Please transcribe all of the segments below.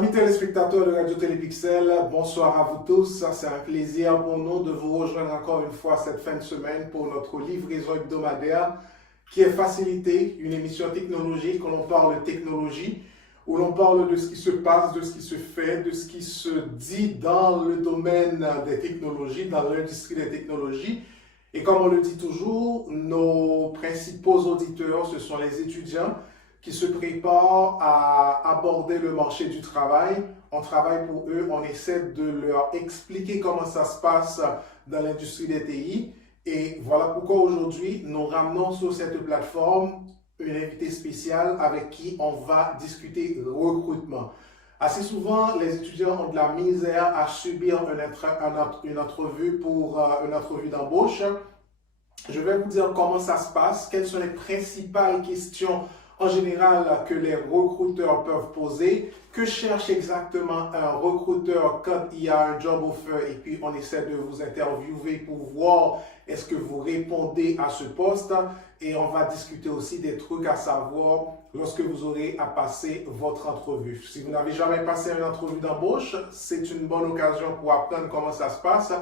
Amis téléspectateurs de Radio Télépixel, bonsoir à vous tous. C'est un plaisir pour nous de vous rejoindre encore une fois cette fin de semaine pour notre livraison hebdomadaire qui est Facilité, une émission technologique où l'on parle de technologie, où l'on parle de ce qui se passe, de ce qui se fait, de ce qui se dit dans le domaine des technologies, dans l'industrie des technologies. Et comme on le dit toujours, nos principaux auditeurs, ce sont les étudiants qui se préparent à aborder le marché du travail. On travaille pour eux, on essaie de leur expliquer comment ça se passe dans l'industrie des TI. Et voilà pourquoi aujourd'hui, nous ramenons sur cette plateforme une invitée spéciale avec qui on va discuter recrutement. Assez souvent, les étudiants ont de la misère à subir une entrevue pour une entrevue d'embauche. Je vais vous dire comment ça se passe, quelles sont les principales questions en général que les recruteurs peuvent poser, que cherche exactement un recruteur quand il y a un job offer et puis on essaie de vous interviewer pour voir est-ce que vous répondez à ce poste, et on va discuter aussi des trucs à savoir lorsque vous aurez à passer votre entrevue. Si vous n'avez jamais passé une entrevue d'embauche, c'est une bonne occasion pour apprendre comment ça se passe.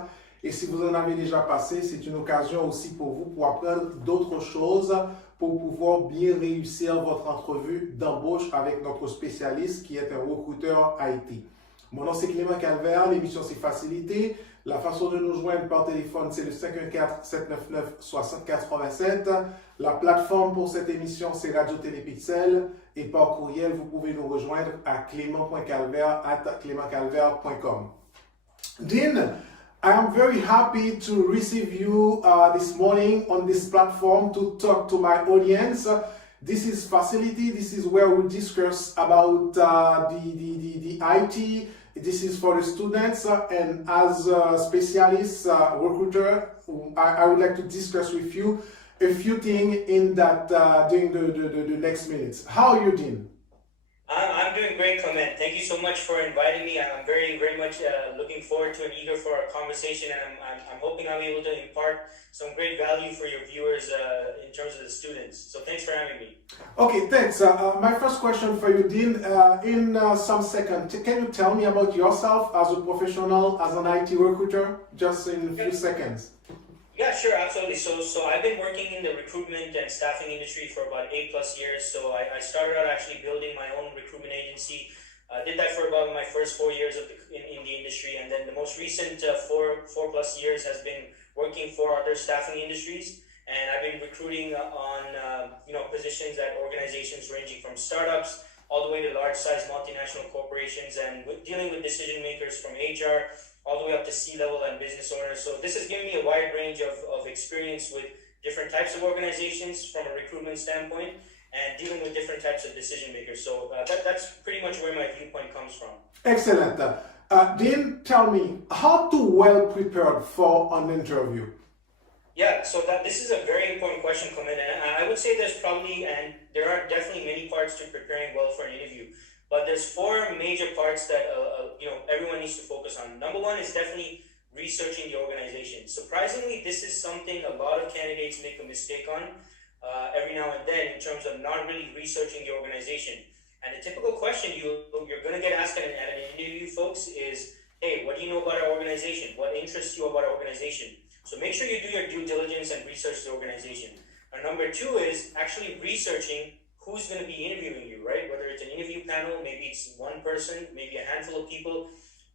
Et si vous en avez déjà passé, c'est une occasion aussi pour vous pour apprendre d'autres choses pour pouvoir bien réussir votre entrevue d'embauche avec notre spécialiste qui est un recruteur IT. Mon nom c'est Clément Calvaire, l'émission c'est Facilité. La façon de nous joindre par téléphone c'est le 514-799-6087. La plateforme pour cette émission c'est Radio Télépixel et par courriel vous pouvez nous rejoindre à clément.calvaire@clémentcalvaire.com. Dean, I am very happy to receive you this morning on this platform to talk to my audience. This is Facility. This is where we discuss about the IT. This is for the students, and as a specialist recruiter, I would like to discuss with you a few things in that during the next minutes. How are you doing? I'm doing great, Clement. Thank you so much for inviting me. I'm very much looking forward to and eager for our conversation, and I'm hoping I'm able to impart some great value for your viewers in terms of the students. So thanks for having me. Okay, thanks. My first question for you, Dean, in some seconds, can you tell me about yourself as a professional, as an IT recruiter, just in a few seconds? Yeah, sure, absolutely. So I've been working in the recruitment and staffing industry for about 8+ years. So I started out actually building my own recruitment agency. Did that for about my first 4 years in the industry, and then the most recent 4+ years has been working for other staffing industries. And I've been recruiting on positions at organizations ranging from startups all the way to large-size multinational corporations, and dealing with decision makers from HR all the way up to C-level and business owners. So this has given me a wide range of experience with different types of organizations from a recruitment standpoint, and dealing with different types of decision makers. So that's pretty much where my viewpoint comes from. Excellent. Dean, tell me, how to well prepared for an interview? Yeah, so this is a very important question, Clement, and I would say there are definitely many parts to preparing well for an interview. But there's 4 major parts that everyone needs to focus on. Number one is definitely researching the organization. Surprisingly, this is something a lot of candidates make a mistake on every now and then in terms of not really researching the organization. And the typical question you're going to get asked at an interview, folks, is, hey, what do you know about our organization? What interests you about our organization? So make sure you do your due diligence and research the organization. And number 2 is actually researching who's going to be interviewing you, right? Whether it's an interview panel, maybe it's one person, maybe a handful of people.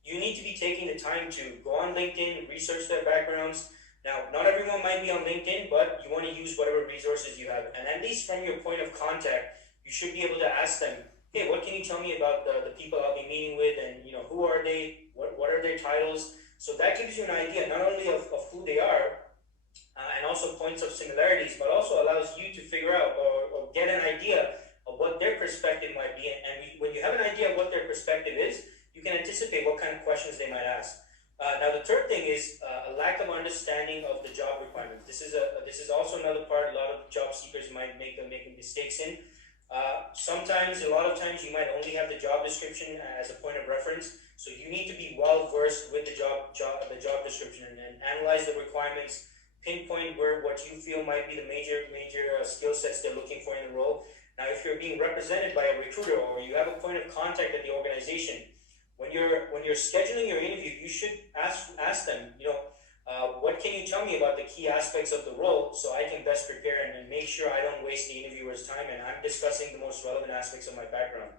You need to be taking the time to go on LinkedIn, research their backgrounds. Now, not everyone might be on LinkedIn, but you want to use whatever resources you have. And at least from your point of contact, you should be able to ask them, hey, what can you tell me about the people I'll be meeting with, and who are they, what are their titles? So that gives you an idea not only of who they are, and also points of similarities, but also allows you to figure out or get an idea of what their perspective might be. And when you have an idea of what their perspective is, you can anticipate what kind of questions they might ask. Now, the third thing is a lack of understanding of the job requirements. This is also another part a lot of job seekers might make mistakes in. A lot of times, you might only have the job description as a point of reference. So you need to be well versed with the job description and analyze the requirements, pinpoint what you feel might be the major skill sets they're looking for in the role. Now, if you're being represented by a recruiter or you have a point of contact at the organization, when you're scheduling your interview, you should ask them, what can you tell me about the key aspects of the role so I can best prepare and make sure I don't waste the interviewer's time and I'm discussing the most relevant aspects of my background.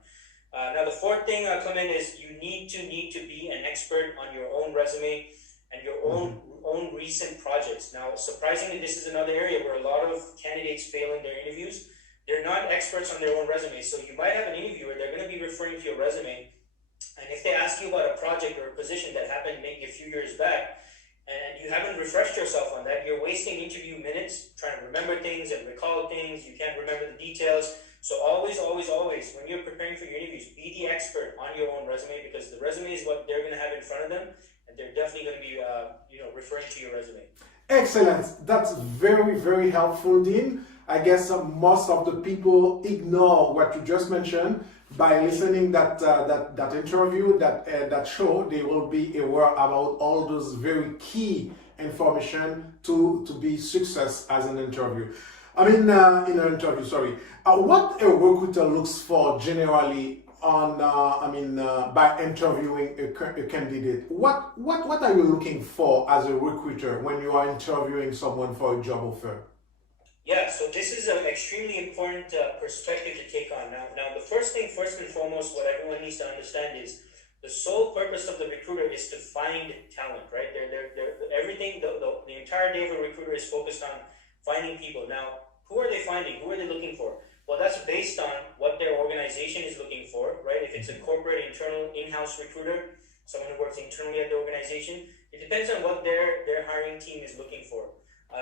Now, the fourth thing, Clement, is you need to be an expert on your own resume and your own recent projects. Now, surprisingly, this is another area where a lot of candidates fail in their interviews. They're not experts on their own resume. So you might have an interviewer, they're going to be referring to your resume. And if they ask you about a project or a position that happened maybe a few years back, and you haven't refreshed yourself on that, you're wasting interview minutes trying to remember things and recall things. You can't remember the details. So always, when you're preparing for your interviews, be the expert on your own resume, because the resume is what they're going to have in front of them, and they're definitely going to be, referring to your resume. Excellent. That's very, very helpful, Dean. I guess most of the people ignore what you just mentioned. By listening that interview, that show, they will be aware about all those very key information to be success as an interview. In an interview, sorry. What a recruiter looks for generally on, by interviewing a candidate. What are you looking for as a recruiter when you are interviewing someone for a job offer? Yeah, so this is an extremely important perspective to take on. Now, the first and foremost, what everyone needs to understand is the sole purpose of the recruiter is to find talent, right? Everything, the entire day of a recruiter is focused on finding people. Now, who are they finding? Who are they looking for? Well, that's based on what their organization is looking for, right? If it's a corporate, internal, in-house recruiter, someone who works internally at the organization, it depends on what their hiring team is looking for.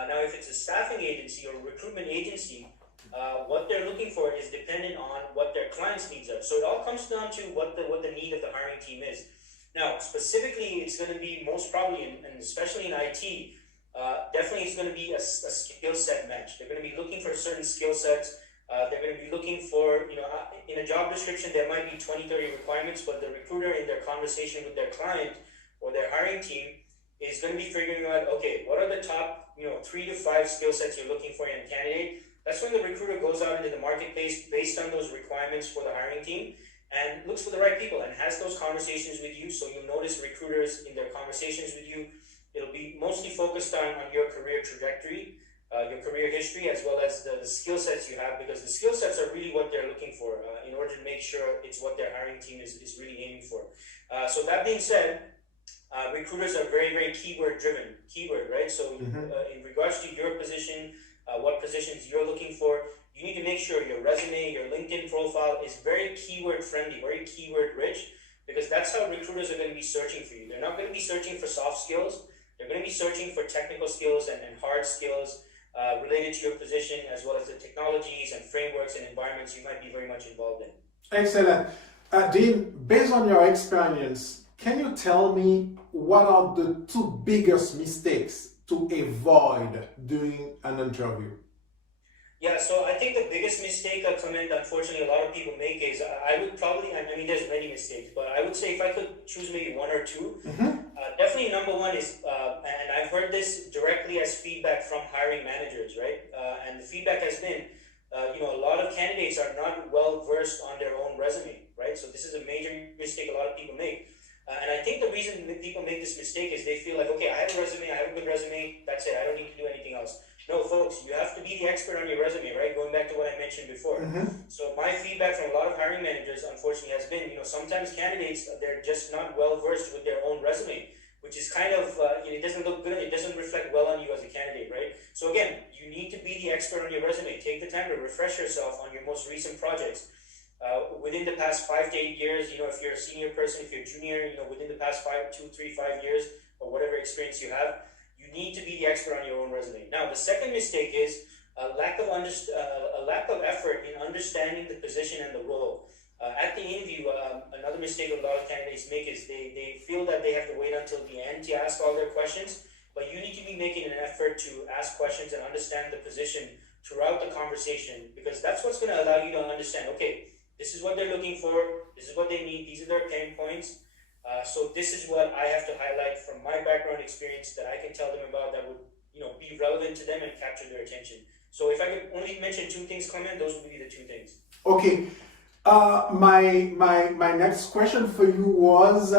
Now, if it's a staffing agency or recruitment agency, what they're looking for is dependent on what their clients' needs are. So it all comes down to what the need of the hiring team is. Now, specifically, it's going to be most probably, and especially in IT, definitely it's going to be a skill set match. They're going to be looking for certain skill sets. They're going to be looking for, in a job description, there might be 20, 30 requirements, but the recruiter in their conversation with their client or their hiring team is going to be figuring out, okay, what are the top 3 to 5 skill sets you're looking for in a candidate. That's when the recruiter goes out into the marketplace based on those requirements for the hiring team and looks for the right people and has those conversations with you. So you'll notice recruiters in their conversations with you, it'll be mostly focused on your career trajectory, your career history, as well as the skill sets you have, because the skill sets are really what they're looking for in order to make sure it's what their hiring team is really aiming for. So that being said, recruiters are very, very keyword driven, right? So in regards to your position, what positions you're looking for, you need to make sure your resume, your LinkedIn profile is very keyword friendly, very keyword rich, because that's how recruiters are going to be searching for you. They're not going to be searching for soft skills. They're going to be searching for technical skills and hard skills related to your position, as well as the technologies and frameworks and environments you might be very much involved in. Excellent. Dean, based on your experience, can you tell me what are the 2 biggest mistakes to avoid during an interview? Yeah, so I think the biggest mistake, Clement, unfortunately a lot of people make is, I would probably, there's many mistakes, but I would say if I could choose maybe 1 or 2, definitely number 1 is, and I've heard this directly as feedback from hiring managers, right? And the feedback has been, a lot of candidates are not well versed on their own resume, right? So this is a major mistake a lot of people make. And I think the reason that people make this mistake is they feel like, okay, I have a resume, I have a good resume, that's it, I don't need to do anything else. No, folks, you have to be the expert on your resume, right? Going back to what I mentioned before. So my feedback from a lot of hiring managers, unfortunately, has been, sometimes candidates, they're just not well versed with their own resume, which is kind of, it doesn't look good, it doesn't reflect well on you as a candidate, right? So again, you need to be the expert on your resume. Take the time to refresh yourself on your most recent projects. Within the past 5 to 8 years, if you're a senior person, if you're a junior, within the past 2, 3, 5 years, or whatever experience you have, you need to be the expert on your own resume. Now, the second mistake is a lack of effort in understanding the position and the role. At the interview, another mistake a lot of candidates make is they feel that they have to wait until the end to ask all their questions, but you need to be making an effort to ask questions and understand the position throughout the conversation, because that's what's going to allow you to understand, okay, this is what they're looking for, this is what they need, these are their pain points. So this is what I have to highlight from my background experience that I can tell them about that would be relevant to them and capture their attention. So if I could only mention 2 things, Clement, those would be the 2 things. Okay. My next question for you was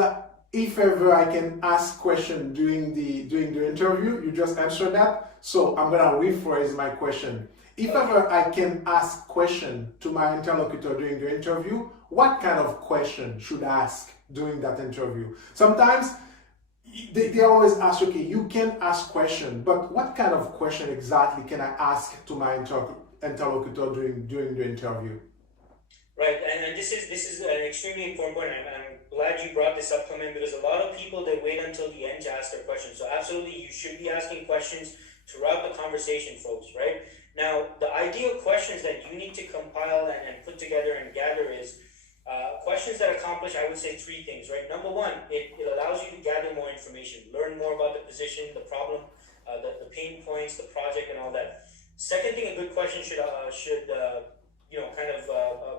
if ever I can ask question during the interview. You just answered that, so I'm gonna rephrase my question. If ever I can ask question to my interlocutor during the interview, what kind of question should I ask during that interview? Sometimes they always ask, okay, you can ask question, but what kind of question exactly can I ask to my interlocutor during the interview? Right, and this is an extremely important point. I'm glad you brought this up, Clement, because a lot of people they wait until the end to ask their questions. So absolutely, you should be asking questions throughout the conversation, folks. Right now, the ideal questions that you need to compile and put together and gather is questions that accomplish, I would say, three things. Right, number one, it allows you to gather more information, learn more about the position, the problem, the pain points, the project, and all that. Second thing, a good question should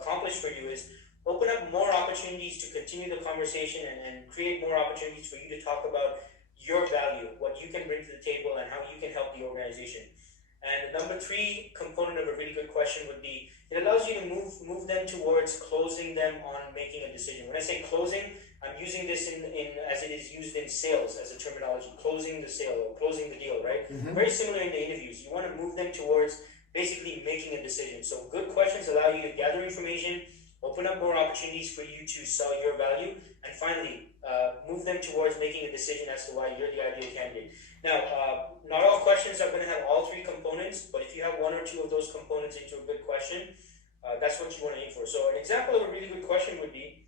accomplish for you is open up more opportunities to continue the conversation and create more opportunities for you to talk about your value, what you can bring to the table, and how you can help the organization. And the number three component of a really good question would be it allows you to move them towards closing them on making a decision. When I say closing, I'm using this in as it is used in sales as a terminology, closing the sale or closing the deal, right? Mm-hmm. Very similar in the interviews. You want to move them towards basically making a decision. So good questions allow you to gather information, open up more opportunities for you to sell your value, and finally, move them towards making a decision as to why you're the ideal candidate. Now, not all questions are going to have all three components, but if you have one or two of those components into a good question, that's what you want to aim for. So an example of a really good question would be,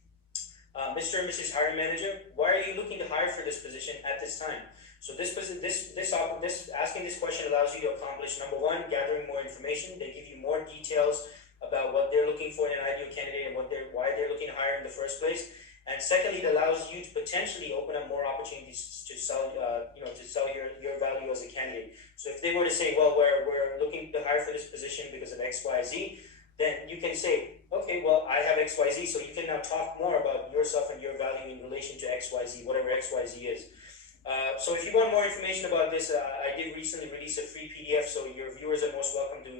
Mr. and Mrs. Hiring Manager, why are you looking to hire for this position at this time? So asking this question allows you to accomplish, number one, gathering more information. They give you more details about what they're looking for in an ideal candidate and why they're looking to hire in the first place. And secondly, it allows you to potentially open up more opportunities to sell, your value as a candidate. So if they were to say, well, we're looking to hire for this position because of X, Y, Z, then you can say, okay, well, I have X, Y, Z, so you can now talk more about yourself and your value in relation to X, Y, Z, whatever X, Y, Z is. So if you want more information about this, I did recently release a free PDF, so your viewers are most welcome to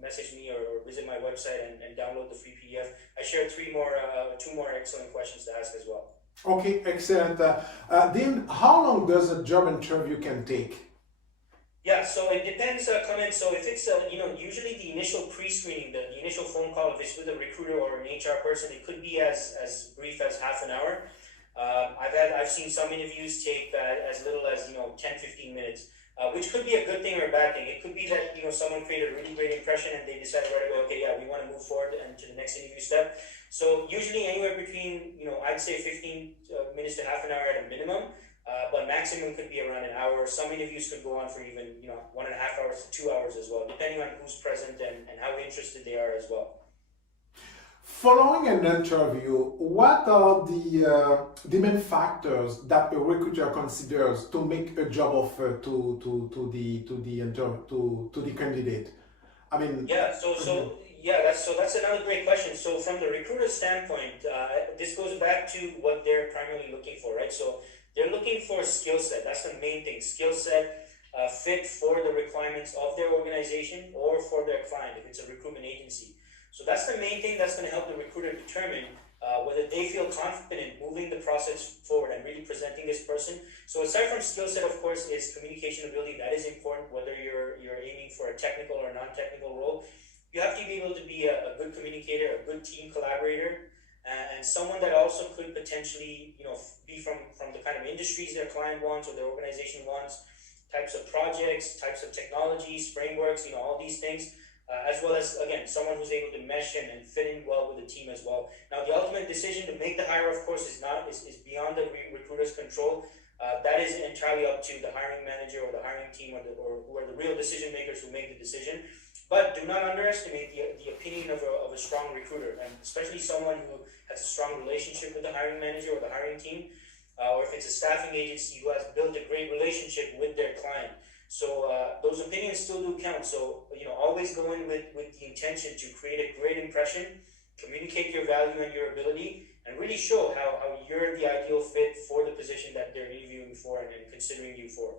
message me or visit my website and download the free PDF. I shared two more excellent questions to ask as well. Okay, excellent. Then how long does a job interview can take? Yeah, so it depends, Clement. So if it's usually the initial pre-screening, the initial phone call, if it's with a recruiter or an HR person, it could be as brief as half an hour. I've seen some interviews take as little as 10-15 minutes, which could be a good thing or a bad thing. It could be that someone created a really great impression and they decided right away, okay, yeah, we want to move forward and to the next interview step. So usually anywhere between I'd say 15 minutes to half an hour at a minimum, but maximum could be around an hour. Some interviews could go on for even 1.5 hours to 2 hours as well, depending on who's present and how interested they are as well. Following an interview, what are the main factors that a recruiter considers to make a job offer to the candidate? I mean, that's another great question. So from the recruiter standpoint, this goes back to what they're primarily looking for, right? So they're looking for a skill set. That's the main thing. Skill set, fit for the requirements of their organization or for their client if it's a recruitment agency. So that's the main thing that's going to help the recruiter determine whether they feel confident moving the process forward and really presenting this person. So aside from skill set, of course, is communication ability. That is important, whether you're aiming for a technical or non-technical role. You have to be able to be a good communicator, a good team collaborator, and someone that also could potentially be from the kind of industries their client wants or their organization wants, types of projects, types of technologies, frameworks, all these things. As well as, again, someone who's able to mesh and fit in well with the team as well. Now, the ultimate decision to make the hire, of course, is beyond the recruiter's control. That is entirely up to the hiring manager or the hiring team or who are the real decision makers who make the decision. But do not underestimate the opinion of a strong recruiter, and especially someone who has a strong relationship with the hiring manager or the hiring team, or if it's a staffing agency who has built a great relationship with their client. So those opinions still do count. So always go in with the intention to create a great impression, communicate your value and your ability, and really show how you're the ideal fit for the position that they're interviewing for and considering you for.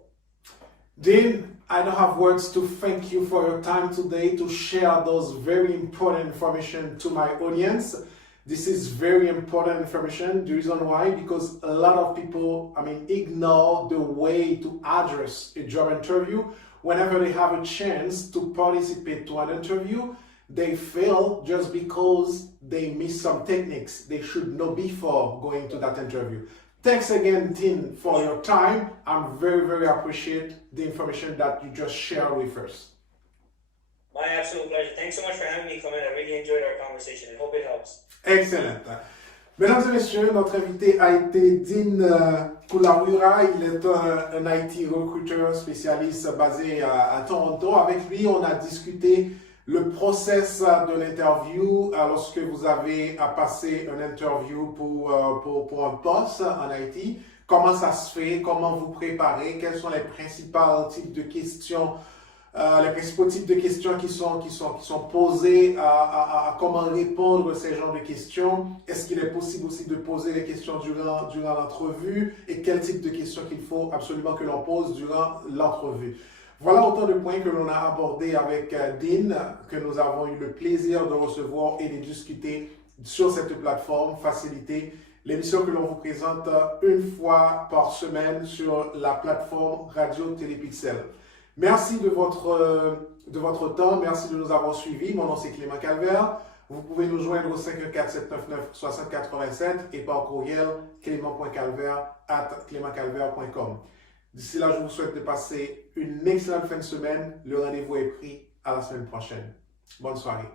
Dean, I don't have words to thank you for your time today to share those very important information to my audience. This is very important information. The reason why, because a lot of people, ignore the way to address a job interview. Whenever they have a chance to participate to an interview, they fail just because they miss some techniques they should know before going to that interview. Thanks again, Dean, for your time. I'm very, very appreciate the information that you just shared with us. My absolute pleasure. Thanks so much for having me come in. I really enjoyed our conversation and hope it helps. Excellent. Mesdames et messieurs, notre invité a été Dean Kulaweera. Il est un IT recruteur spécialiste basé à Toronto. Avec lui, on a discuté le process de l'interview lorsque vous avez à passer une interview pour un poste en IT. Comment ça se fait? Comment vous préparez? Quels sont les principaux types de questions? Les principaux types de questions qui sont posées, à comment répondre à ces genres de questions. Est-ce qu'il est possible aussi de poser les questions durant l'entrevue et quel type de questions qu'il faut absolument que l'on pose durant l'entrevue. Voilà autant de points que l'on a abordés avec Dean, que nous avons eu le plaisir de recevoir et de discuter sur cette plateforme Facilité, l'émission que l'on vous présente une fois par semaine sur la plateforme Radio Télépixel. Merci de votre temps, merci de nous avoir suivis. Mon nom c'est Clément Calvaire. Vous pouvez nous joindre au 514-799-6087 et par courriel clément.calvaire@clémentcalvaire.com. D'ici là, je vous souhaite de passer une excellente fin de semaine. Le rendez-vous est pris à la semaine prochaine. Bonne soirée.